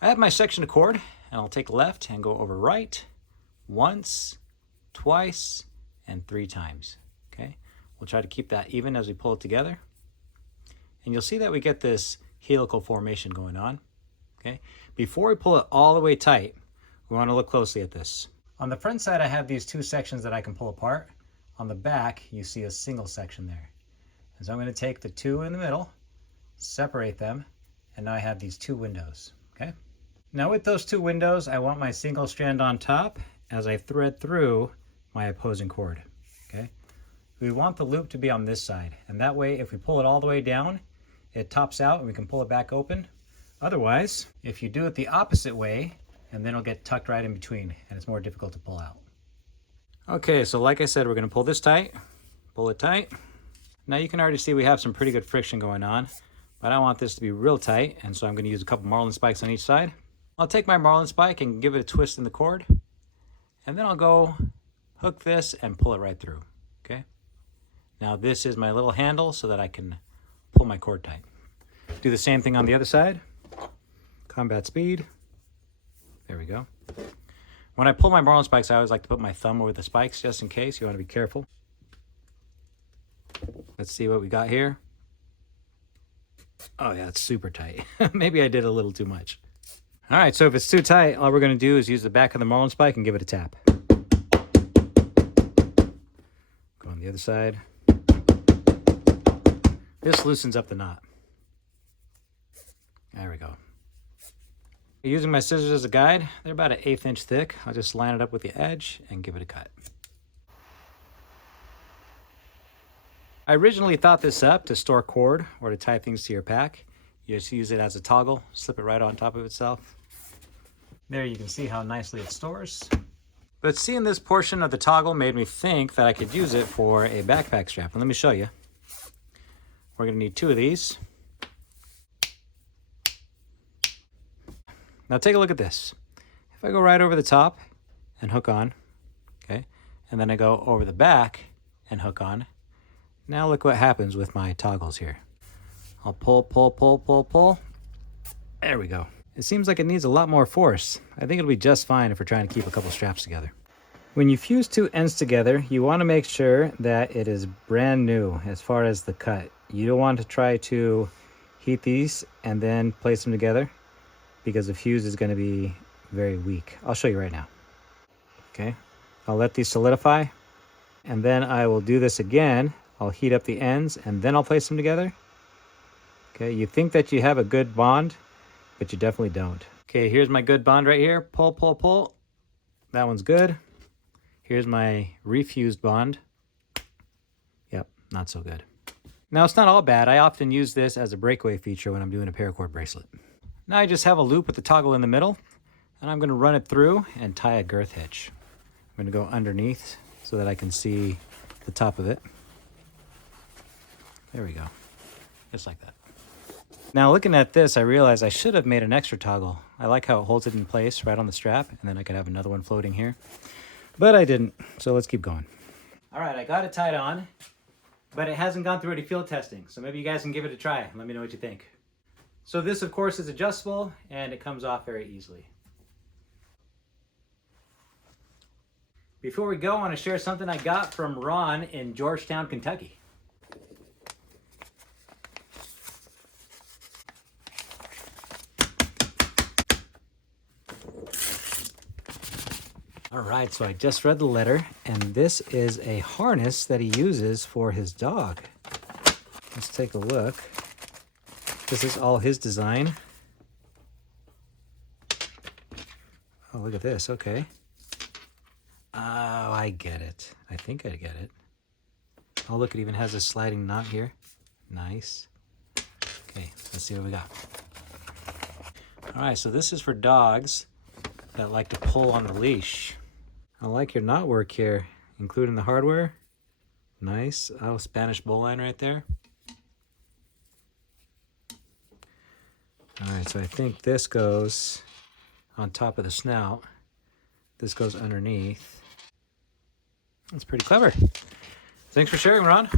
I have my section of cord, and I'll take left and go over right once, twice, and 3 times. Okay, we'll try to keep that even as we pull it together. And you'll see that we get this helical formation going on. Okay, before we pull it all the way tight, we want to look closely at this. On the front side, I have these 2 sections that I can pull apart. On the back, you see a single section there. And so I'm going to take the 2 in the middle, separate them, and now I have these 2 windows. Okay. Now with those 2 windows, I want my single strand on top as I thread through my opposing cord. Okay. We want the loop to be on this side, and that way if we pull it all the way down, it tops out and we can pull it back open. Otherwise, if you do it the opposite way, and then it'll get tucked right in between and it's more difficult to pull out. Okay, so like I said, we're going to pull this tight, pull it tight. Now you can already see we have some pretty good friction going on, but I want this to be real tight, and so I'm going to use a couple marlin spikes on each side. I'll take my marlin spike and give it a twist in the cord, and then I'll go hook this and pull it right through. Okay. Now this is my little handle so that I can pull my cord tight. Do the same thing on the other side. Combat speed. There we go. When I pull my marlin spikes, I always like to put my thumb over the spikes just in case. You want to be careful. Let's see what we got here. Oh yeah, it's super tight. Maybe I did a little too much. All right, so if it's too tight, all we're going to do is use the back of the marlin spike and give it a tap. Go on the other side. This loosens up the knot. There we go. Using my scissors as a guide, they're about an 1/8 inch thick. I'll just line it up with the edge and give it a cut. I originally thought this up to store cord or to tie things to your pack. You just use it as a toggle, slip it right on top of itself. There you can see how nicely it stores. But seeing this portion of the toggle made me think that I could use it for a backpack strap. And let me show you. We're going to need 2 of these. Now take a look at this. If I go right over the top and hook on, okay, and then I go over the back and hook on, now look what happens with my toggles here. I'll pull, pull, pull, pull, pull. There we go. It seems like it needs a lot more force. I think it'll be just fine if we're trying to keep a couple straps together. When you fuse 2 ends together, you want to make sure that it is brand new as far as the cut. You don't want to try to heat these and then place them together, because the fuse is going to be very weak. I'll show you right now. Okay, I'll let these solidify, and then I will do this again. I'll heat up the ends, and then I'll place them together. Okay, you think that you have a good bond, but you definitely don't. Okay, here's my good bond right here. Pull, pull, pull. That one's good. Here's my refused bond. Yep, not so good. Now, it's not all bad. I often use this as a breakaway feature when I'm doing a paracord bracelet. Now I just have a loop with the toggle in the middle, and I'm going to run it through and tie a girth hitch. I'm going to go underneath so that I can see the top of it. There we go. Just like that. Now looking at this, I realize I should have made an extra toggle. I like how it holds it in place right on the strap, and then I could have another one floating here. But I didn't, so let's keep going. All right, I got it tied on, but it hasn't gone through any field testing, so maybe you guys can give it a try and let me know what you think. So this, of course, is adjustable, and it comes off very easily. Before we go, I want to share something I got from Ron in Georgetown, Kentucky. All right, so I just read the letter, and this is a harness that he uses for his dog. Let's take a look. This is all his design. Oh, look at this. Okay. Oh, I get it. I think I get it. Oh, look, it even has a sliding knot here. Nice. Okay, let's see what we got. All right, so this is for dogs that like to pull on the leash. I like your knot work here, including the hardware. Nice. Oh, Spanish bowline right there. All right, so I think this goes on top of the snout. This goes underneath. That's pretty clever. Thanks for sharing, Ron.